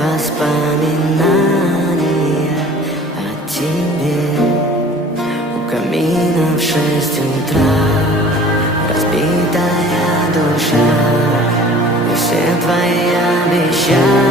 воспоминания о тебе. У камина в 6 утра разбитая душа, и все твои обещания